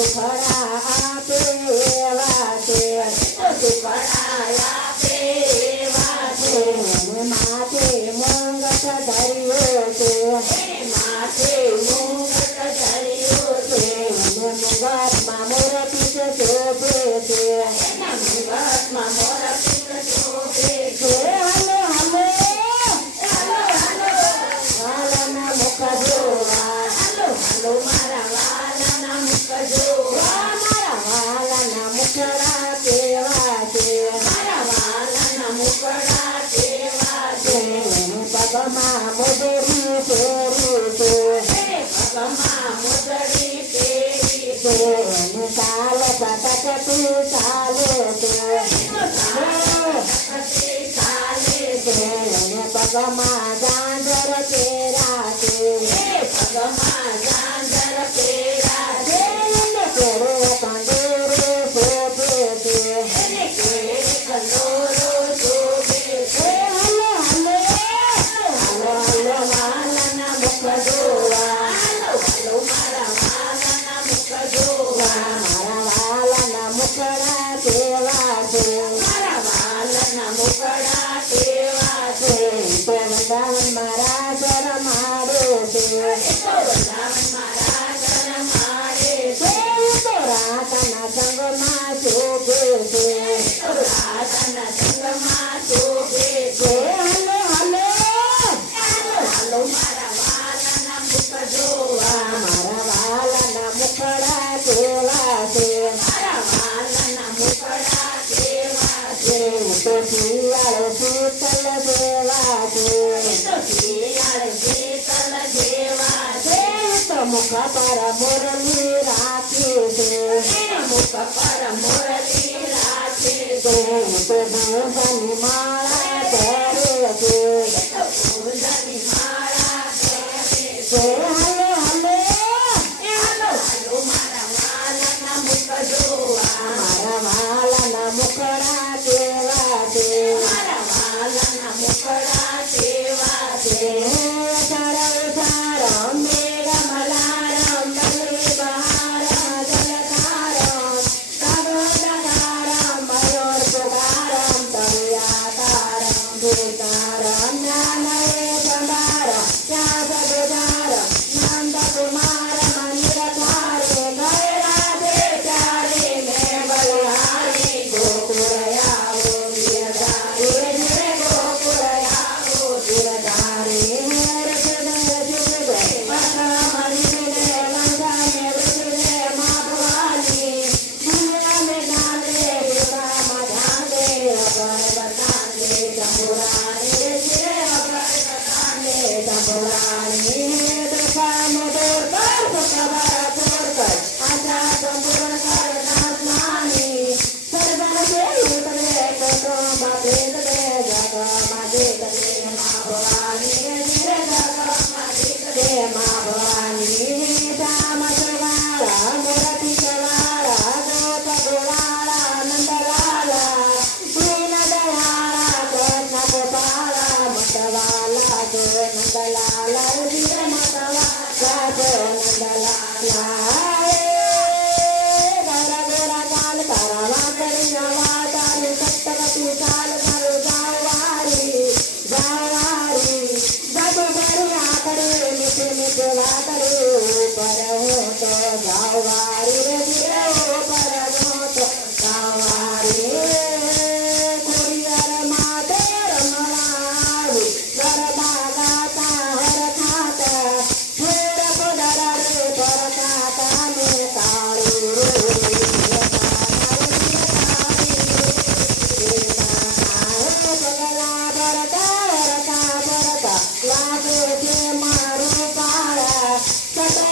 તો ચાલો ચાલો ચાલો પર મોરલી રાખે દો. મુખ પર મોરલી રાખે દો. ભગવાન મા Gracias.